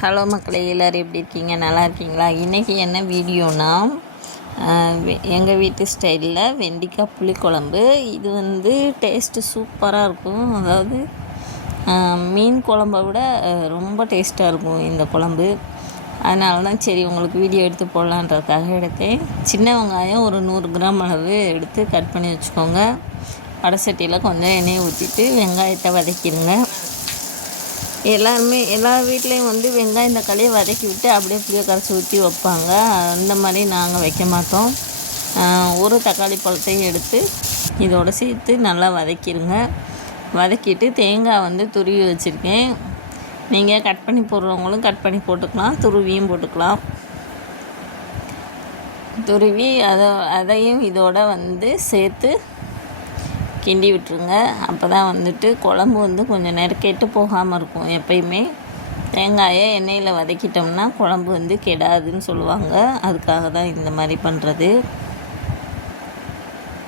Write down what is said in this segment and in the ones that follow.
Hello மக்களே, எல்லோரும் எப்படி இருக்கீங்க? நல்லா இருக்கீங்களா? இன்றைக்கி என்ன வீடியோனா, எங்கள் வீட்டு ஸ்டைலில் வெண்டைக்காய் புளிக்குழம்பு. இது வந்து டேஸ்ட்டு சூப்பராக இருக்கும். அதாவது மீன் குழம்பை விட ரொம்ப டேஸ்ட்டாக இருக்கும் இந்த குழம்பு. அதனால தான் சரி உங்களுக்கு வீடியோ எடுத்து போடலான்றதுக்காக எடுத்தேன். சின்ன வெங்காயம் ஒரு 100 கிராம் அளவு எடுத்து கட் பண்ணி வச்சுக்கோங்க. வடை சட்டியில் கொஞ்சம் எண்ணெயை ஊற்றிட்டு வெங்காயத்தை வதக்கிடுங்க. எல்லா வீட்லேயும் வந்து வெங்காயம் தக்காளியை வதக்கி விட்டு அப்படியே புளியை கரைச்சி ஊற்றி வைப்பாங்க. அந்த மாதிரி நாங்கள் வைக்க மாட்டோம். ஒரு தக்காளி பழத்தையும் எடுத்து இதோடு சேர்த்து நல்லா வதக்கிடுங்க. வதக்கிட்டு தேங்காய் வந்து துருவி வச்சுருக்கேன். நீங்கள் கட் பண்ணி போடுறவங்களும் கட் பண்ணி போட்டுக்கலாம், துருவியும் போட்டுக்கலாம். துருவி அதையும் இதோட வந்து சேர்த்து கிண்டி விட்டுருங்க. அப்போ தான் வந்துட்டு குழம்பு வந்து கொஞ்சம் நெருக்கெட்டு போகாமல் இருக்கும். எப்பயுமே தேங்காயை எண்ணெயில் வதக்கிட்டோம்னா குழம்பு வந்து கெடாதுன்னு சொல்லுவாங்க. அதுக்காக தான் இந்த மாதிரி பண்ணுறது.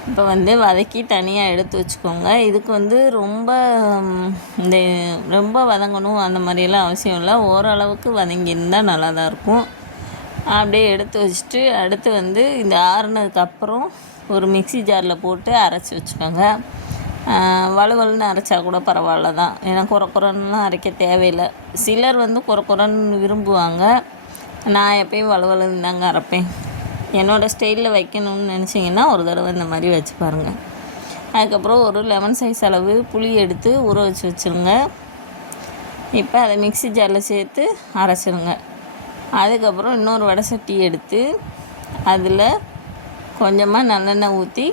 இப்போ வந்து வதக்கி தனியாக எடுத்து வச்சுக்கோங்க. இதுக்கு வந்து ரொம்ப வதங்கணும் அந்த மாதிரியெல்லாம் அவசியம் இல்லை. ஓரளவுக்கு வதங்கியிருந்தால் நல்லா தான் இருக்கும். அப்படியே எடுத்து வச்சுட்டு அடுத்து வந்து இந்த ஆறுனதுக்கப்புறம் ஒரு மிக்சி ஜாரில் போட்டு அரைச்சி வச்சுக்கோங்க. வலுவலுன்னு அரைச்சா கூட பரவாயில்ல தான், ஏன்னா குறக்குறன்னுலாம் அரைக்க தேவையில்லை. சிலர் வந்து குறக்குறன்னு விரும்புவாங்க. நான் எப்பயும் வலுவலுன்னு தாங்க அரைப்பேன். என்னோடய ஸ்டைலில் வைக்கணும்னு நினச்சிங்கன்னா ஒரு தடவை இந்த மாதிரி வச்சு பாருங்கள். அதுக்கப்புறம் ஒரு லெமன் சைஸ் அளவு புளி எடுத்து ஊற வச்சு வச்சுருங்க. இப்போ அதை மிக்சி ஜாரில் சேர்த்து அரைச்சிருங்க. அதுக்கப்புறம் இன்னொரு வடை சட்டி எடுத்து அதில் கொஞ்சமாக நல்லெண்ணெய் ஊற்றி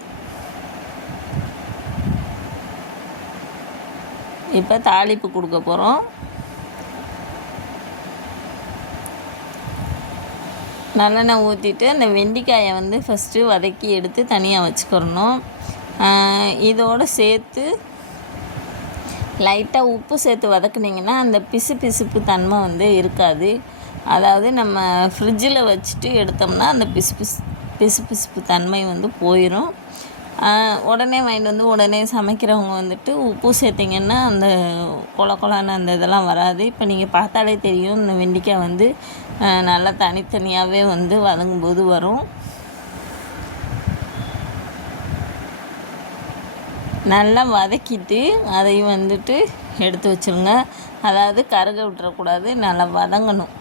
இப்போ தாளிப்பு கொடுக்க போகிறோம். நல்லெண்ணெய் ஊற்றிட்டு அந்த வெண்டைக்காயை வந்து ஃபஸ்ட்டு வதக்கி எடுத்து தனியாக வச்சுக்கிறணும். இதோடு சேர்த்து லைட்டாக உப்பு சேர்த்து வதக்குனிங்கன்னா அந்த பிசுப்பு தன்மை வந்து இருக்காது. அதாவது நம்ம ஃப்ரிட்ஜில் வச்சுட்டு எடுத்தோம்னா அந்த பிசுப்பு தன்மை வந்து போயிடும். உடனே வாங்கிட்டு வந்து உடனே சமைக்கிறவங்க வந்துட்டு உப்பு சேர்த்திங்கன்னா அந்த கொலான அந்த இதெல்லாம் வராது. இப்போ நீங்கள் பார்த்தாலே தெரியும், இந்த வெண்டைக்காய் வந்து நல்லா தனித்தனியாகவே வந்து வதங்கும்போது வரும். நல்லா வதக்கிட்டு அதையும் வந்துட்டு எடுத்து வச்சுருங்க. அதாவது கருக விட்டுறக்கூடாது, நல்லா வதங்கணும்.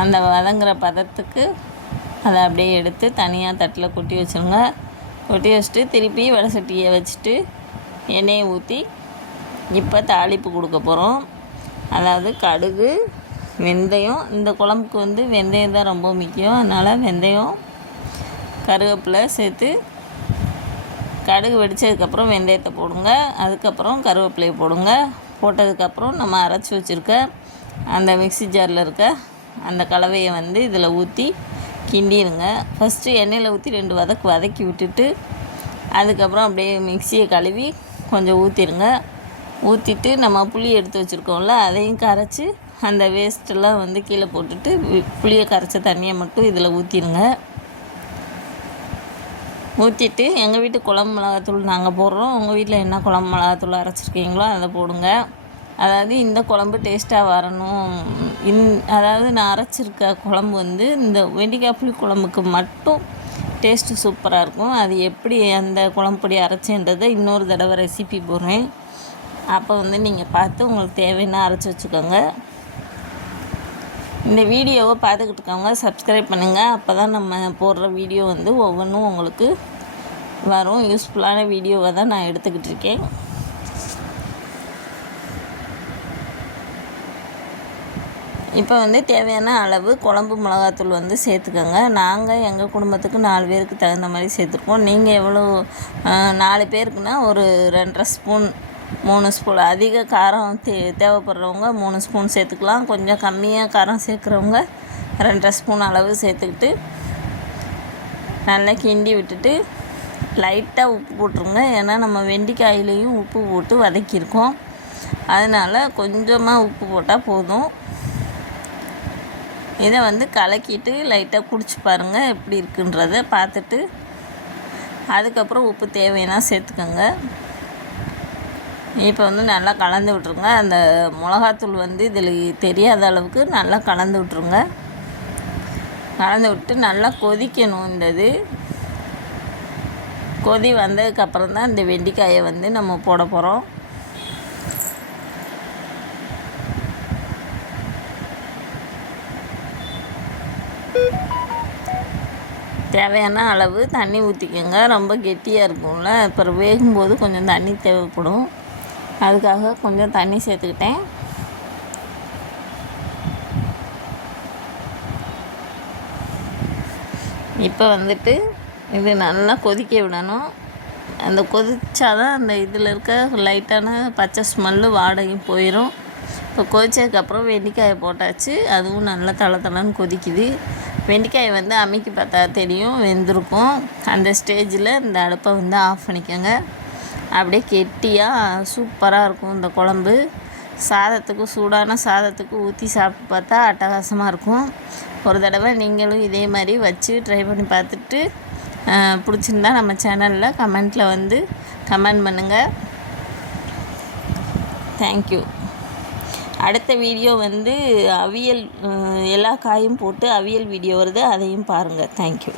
அந்த வதங்குற பதத்துக்கு அதை அப்படியே எடுத்து தனியாக தட்டில் கொட்டி வச்சுருங்க. கொட்டி வச்சுட்டு திருப்பி வடை சட்டியை வச்சுட்டு எண்ணெயை ஊற்றி இப்போ தாளிப்பு கொடுக்க போகிறோம். அதாவது கடுகு, வெந்தயம். இந்த குழம்புக்கு வந்து வெந்தயம் தான் ரொம்ப முக்கியம். அதனால் வெந்தயம், கருவேப்பிலை சேர்த்து கடுகு வெடித்ததுக்கப்புறம் வெந்தயத்தை போடுங்க. அதுக்கப்புறம் கருவேப்பிலையை போடுங்க. போட்டதுக்கப்புறம் நம்ம அரைச்சி வச்சுருக்க அந்த மிக்சி ஜாரில் இருக்க அந்த கலவையை வந்து இதில் ஊற்றி கிண்டிடுங்க. ஃபஸ்ட்டு எண்ணெயில் ஊற்றி 2 வதக்கி விட்டுட்டு அதுக்கப்புறம் அப்படியே மிக்சியை கழுவி கொஞ்சம் ஊற்றிடுங்க. ஊற்றிட்டு நம்ம புளி எடுத்து வச்சுருக்கோம்ல, அதையும் கரைச்சி அந்த வேஸ்ட்டெல்லாம் வந்து கீழே போட்டுட்டு புளியை கரைச்ச தண்ணியை மட்டும் இதில் ஊற்றிடுங்க. ஊற்றிட்டு எங்கள் வீட்டு குழம்பு மிளகாத்தூள் நாங்கள் போடுறோம். உங்கள் வீட்டில் என்ன குழம்பு மிளகாத்தூள் அரைச்சிருக்கீங்களோ அதை போடுங்க. அதாவது இந்த குழம்பு டேஸ்ட்டாக வரணும். அதாவது நான் அரைச்சிருக்க குழம்பு வந்து இந்த வெண்டைக்காய் புளி குழம்புக்கு மட்டும் டேஸ்ட்டு சூப்பராக இருக்கும். அது எப்படி அந்த குழம்புப்பொடி அரைச்சேன்றதை இன்னொரு தடவை ரெசிபி போடுறேன். அப்போ வந்து நீங்கள் பார்த்து உங்களுக்கு தேவைன்னா அரைச்சி வச்சுக்கோங்க. இந்த வீடியோவை பார்த்துக்கிட்டு இருக்கவங்க சப்ஸ்கிரைப் பண்ணுங்கள். அப்போ தான் நம்ம போடுற வீடியோ வந்து ஒவ்வொன்றும் உங்களுக்கு வரும். யூஸ்ஃபுல்லான வீடியோவை தான் நான் எடுத்துக்கிட்டு இருக்கேன். இப்போ வந்து தேவையான அளவு குழம்பு மிளகாத்தூள் வந்து சேர்த்துக்கோங்க. நாங்கள் எங்கள் குடும்பத்துக்கு 4 பேருக்கு தகுந்த மாதிரி சேர்த்துருக்கோம். நீங்கள் எவ்வளோ 4 பேருக்குன்னா ஒரு 2.5 ஸ்பூன் 3 ஸ்பூன். அதிக காரம் தேவைப்படுறவங்க 3 ஸ்பூன் சேர்த்துக்கலாம். கொஞ்சம் கம்மியாக காரம் சேர்க்குறவங்க 2.5 ஸ்பூன் அளவு சேர்த்துக்கிட்டு நல்லா கிண்டி விட்டுட்டு லைட்டாக உப்பு போட்டுருங்க. ஏன்னா நம்ம வெண்டைக்காயிலையும் உப்பு போட்டு வதக்கியிருக்கோம். அதனால் கொஞ்சமாக உப்பு போட்டால் போதும். இதை வந்து கலக்கிட்டு லைட்டாக குடிச்சு பாருங்கள் எப்படி இருக்குன்றதை பார்த்துட்டு அதுக்கப்புறம் உப்பு தேவைன்னா சேர்த்துக்கோங்க. இப்போ வந்து நல்லா கலந்து விட்ருங்க. அந்த மிளகாத்தூள் வந்து இதில் தெரியாத அளவுக்கு நல்லா கலந்து விட்ருங்க. கலந்து விட்டு நல்லா கொதிக்கணும். இந்த இது கொதி வந்ததுக்கப்புறம் தான் இந்த வெண்டைக்காயை வந்து நம்ம போட போகிறோம். தேவையான அளவு தண்ணி ஊற்றிக்கோங்க. ரொம்ப கெட்டியாக இருக்கும்ல, அப்புறம் வேகும்போது கொஞ்சம் தண்ணி தேவைப்படும். அதுக்காக கொஞ்சம் தண்ணி சேர்த்துக்கிட்டேன். இப்போ வந்துட்டு இது நல்லா கொதிக்க விடணும். அந்த கொதிச்சாதான் அந்த இதில் இருக்க லைட்டான பச்சை ஸ்மெல்லு வாடகையும் போயிடும். இப்போ கொதிச்சதுக்கப்புறம் வெண்டைக்காயை போட்டாச்சு. அதுவும் நல்லா தளன்னு கொதிக்குது. வெண்டைக்காயை வந்து அமுக்கி பார்த்தா தெரியும் வெந்திருக்கும். அந்த ஸ்டேஜில் இந்த அடுப்பை வந்து ஆஃப் பண்ணிக்கோங்க. அப்படியே கெட்டியாக சூப்பராக இருக்கும் இந்த குழம்பு. சாதத்துக்கு சூடான சாதத்துக்கு ஊற்றி சாப்பிட்டு பார்த்தா அட்டகாசமாக இருக்கும். ஒரு தடவை நீங்களும் இதே மாதிரி வச்சு ட்ரை பண்ணி பார்த்துட்டு பிடிச்சிருந்தா நம்ம சேனலில் கமெண்ட்டில் வந்து கமெண்ட் பண்ணுங்கள். தேங்க்யூ. அடுத்த வீடியோ வந்து அவியல், எல்லா காயும் போட்டு அவியல் வீடியோ வருது, அதையும் பாருங்கள். தேங்க்யூ.